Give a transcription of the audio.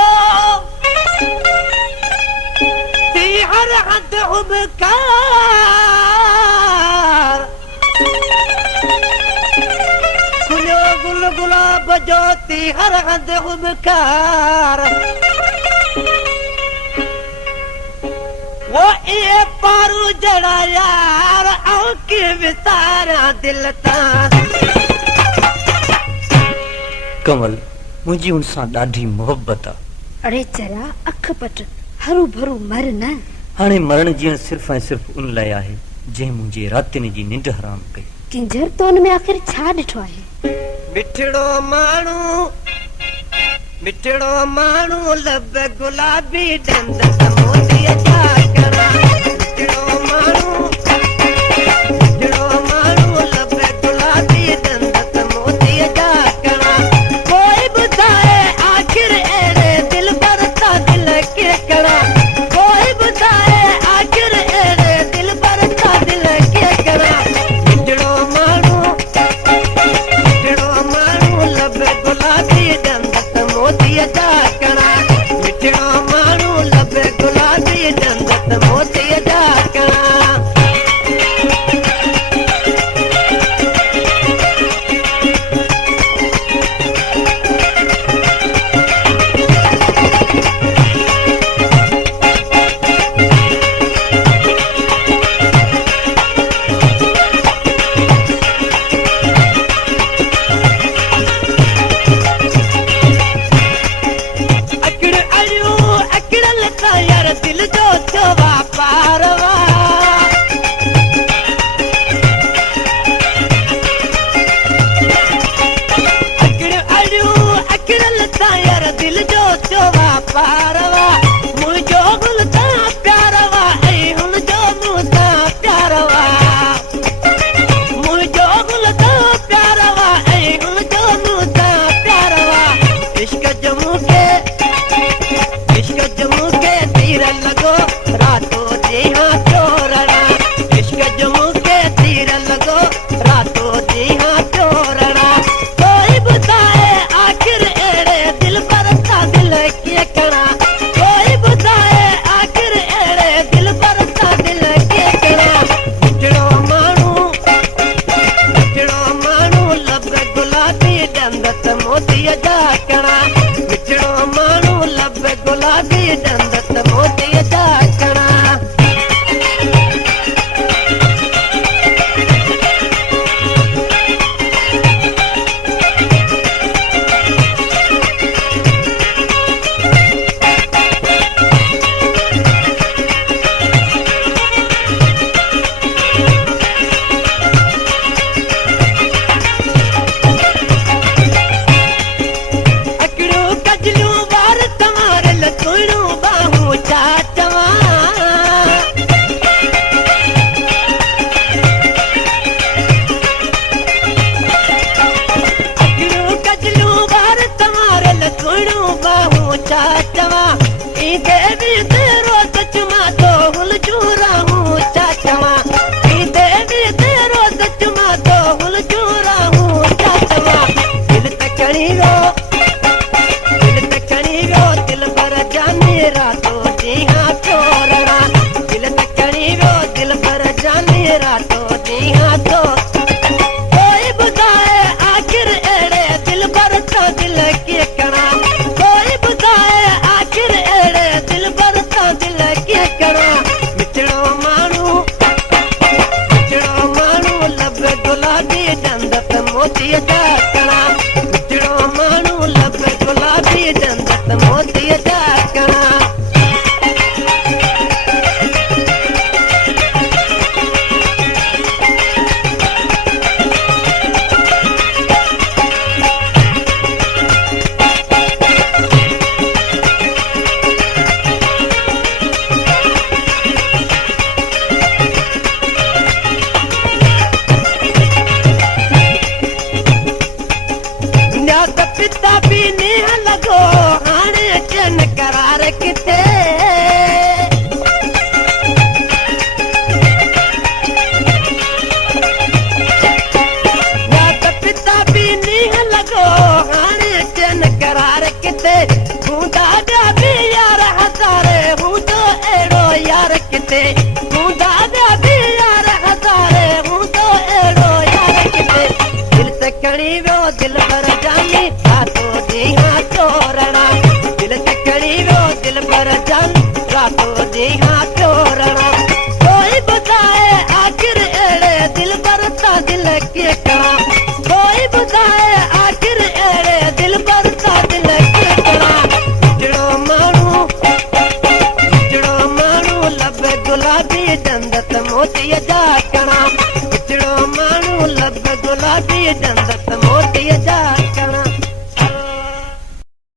जो ती हर हद उबकार खुलो गुल गुलाब जो ती हर हद उबकार वो ये पारू जड़ा यार औके विसारा दिल तां कमल मुझी उनसा ॾाढी मोहब्बत आ। अरे जरा अख पट हरू भरू मर न। हाणे मरण जीअण सिर्फ़ ऐं सिर्फ़ उन लाइ आहे जंहिं मुंहिंजे रातिनि जी निंड हराम कई। किंजर तो उन में आखिर छा ॾिठो आहे? मिठड़ो माण्हू लब गुलाबी डंद मोतीअ जा कणा मिठड़ो माण्हू लब गुलाबी डंद मोतीअ जा कणा कोई ॿुधाए आखिर अहिड़े दिल पर ता दिल के कणा कोई ॿुधाए आखिर अहिड़े दिल पर ता दिल के कणा मिठड़ो माण्हू लब गुलाबी डंद मोतीअ जा कणा मिठड़ो माण्हू लब गुलाबी डंद मोतीअ जा कणा दिल जो चवा पारवा अकड़ल तायर दिल जो चवा पारवा मुझो गुल ता प्यारवा ऐ हुन जो मुंह ता प्यारवा मुझो गुल ता प्यारवा ऐ हुन जो मुंह ता प्यारवा इश्क जमू के तीर लगो रातों जी हाँ चोरना इश्क जमू के तीर लगो रातों जी हाँ चोरना कोई बताए आखिर एड़े दिल पर ता दिल के कणा कोई बताए आखिर एड़े दिल पर ता दिल के कणा मिठड़ो माण्हू लब गुलाबी डंदत मोतीअ जा कणा मिठड़ो माण्हू लब गुलाबी डंदत मोतीअ जा कणा अकड़ू कजलू वार तमारे लकुड़ू बाहू चाचवा अकड़ू कजलू वार तमारे लकुड़ू बाहू चाचवा ई देवी तेरो सचमा तो हुल चूरा हूँ चाचवा ई देवी तेरो सचमा तो हुल चूरा हूँ चाचवा दिल तकड़ी रो दिल पर जाने रातों जी हाँ चोरना दिल तकड़ी रो दिल पर जाने रातों जी हाँ तो कोई बताए आखिर एड़े दिल पर तो दिल के कणा कोई बताए आखिर एड़े दिल पर तो किथे हूंदा ॿिया बि यार हज़ारे हूंदो अहिड़ो यार किथे दिल से खणी वियो दिल भर जानी रातो ॾींहं चोरणा दिल से खणी वियो दिल भर जानी रातो ॾींहं चोरणा कोई ॿुधाए आख़िर अहिड़े दिल भर सां दिल कीअं करा कोई ॿुधाए आख़िर अहिड़े दिल भर सां दिल कीअं करा हिकिड़ो माण्हू लब गुलाबी दंदत मोतीअ जा कणा हिकिड़ो माण्हू लब गुलाबी दंदत